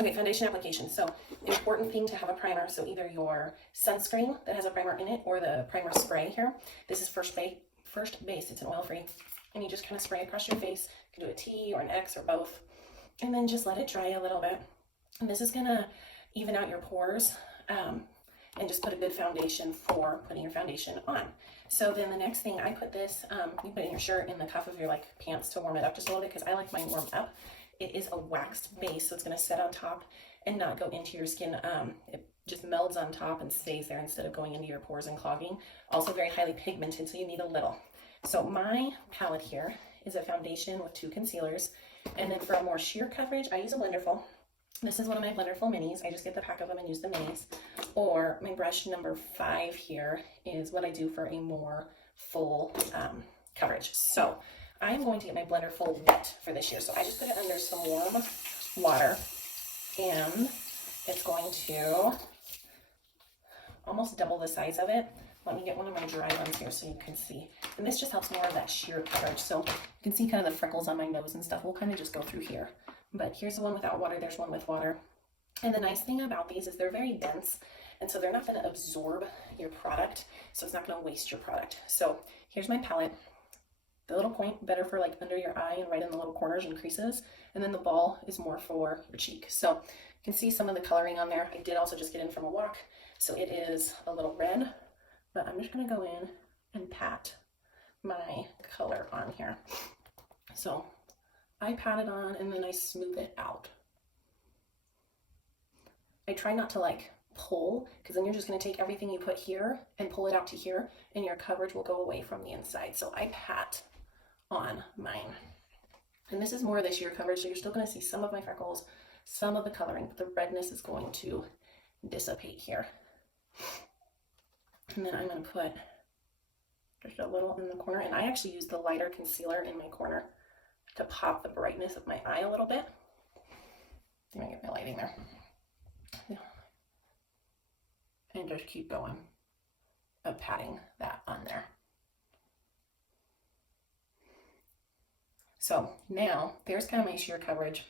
Okay, foundation application. So important thing to have a primer. So either your sunscreen that has a primer in it or the primer spray here. This is first base. It's an oil-free. And you just kind of spray across your face. You can do a T or an X or both. And then just let it dry a little bit. And this is gonna even out your pores and just put a good foundation for putting your foundation on. So then the next thing, I put this, you put it in your shirt in the cuff of your like pants to warm it up just a little bit because I like mine warmed up. It is a waxed base, so it's gonna set on top and not go into your skin. It just melds on top and stays there instead of going into your pores and clogging. Also very highly pigmented, so you need a little. So my palette here is a foundation with 2 concealers. And then for a more sheer coverage, I use a Blenderful. This is one of my Blenderful minis. I just get the pack of them and use the minis. Or my brush number 5 here is what I do for a more full coverage. So I'm going to get my Blenderful wet for this year. So I just put it under some warm water. And it's going to almost double the size of it. Let me get one of my dry ones here so you can see. And this just helps more of that sheer coverage. So you can see kind of the freckles on my nose and stuff. We'll kind of just go through here. But here's the one without water. There's one with water. And the nice thing about these is they're very dense. And so they're not going to absorb your product. So it's not going to waste your product. So here's my palette. The little point, better for like under your eye and right in the little corners and creases. And then the ball is more for your cheek. So you can see some of the coloring on there. I did also just get in from a walk. So it is a little red. But I'm just going to go in and pat my color on here. So I pat it on and then I smooth it out. I try not to like pull because then you're just going to take everything you put here and pull it out to here and your coverage will go away from the inside. So I pat on mine. And this is more of the sheer coverage, so you're still going to see some of my freckles, some of the coloring, but the redness is going to dissipate here. And then I'm going to put just a little in the corner. And I actually use the lighter concealer in my corner to pop the brightness of my eye a little bit. Let me get my lighting there. Yeah. And just keep going of patting that on there. So now there's kind of my sheer coverage.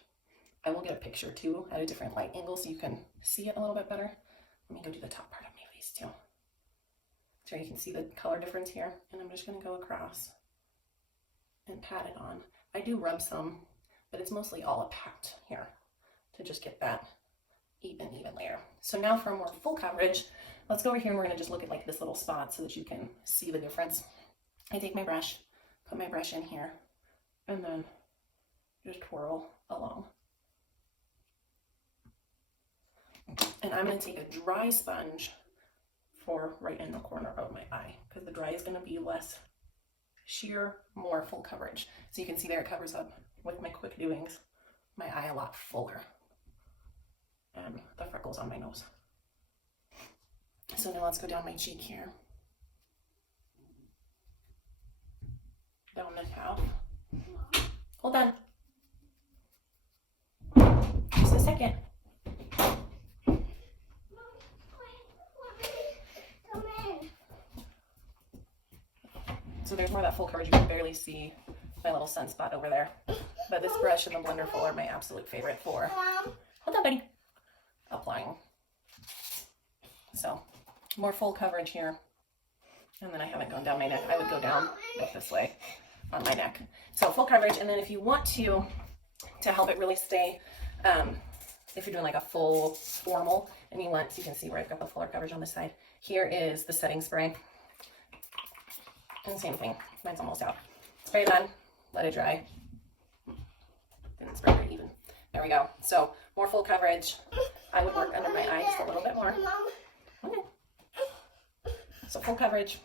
I will get a picture too at a different light angle so you can see it a little bit better. Let me go do the top part of my face too. So you can see the color difference here, and I'm just going to go across and pat it on. I do rub some, but it's mostly all a pat here to just get that even layer. So now for a more full coverage, let's go over here and we're going to just look at like this little spot so that you can see the difference. I take my brush, put my brush in here, and then just twirl along. And I'm going to take a dry sponge for right in the corner of my eye because the dry is going to be less sheer, more full coverage. So you can see there it covers up with my quick doings my eye a lot fuller and the freckles on my nose. So now let's go down my cheek here, down the half. Hold on just a second. So there's more of that full coverage. You can barely see my little sunspot over there. But this brush and the Blenderful are my absolute favorite for, hold on buddy, applying. So more full coverage here. And then I haven't gone down my neck. I would go down like this way on my neck. So full coverage. And then if you want to help it really stay, if you're doing like a full formal and you want, so you can see where I've got the fuller coverage on this side. Here is the setting spray. And same thing, mine's almost out. Spray it on, let it dry. Didn't spray it even. There we go. So more full coverage. I would work under my eye just a little bit more. Okay. So full coverage,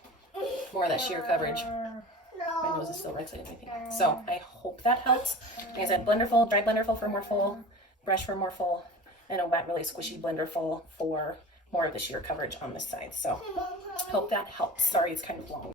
more of that sheer coverage. My nose is still right side of my thing. So I hope that helps. Like I said, Blenderful, dry Blenderful for more full, brush for more full, and a wet, really squishy Blenderful for more of the sheer coverage on this side. So hope that helps. Sorry, it's kind of long.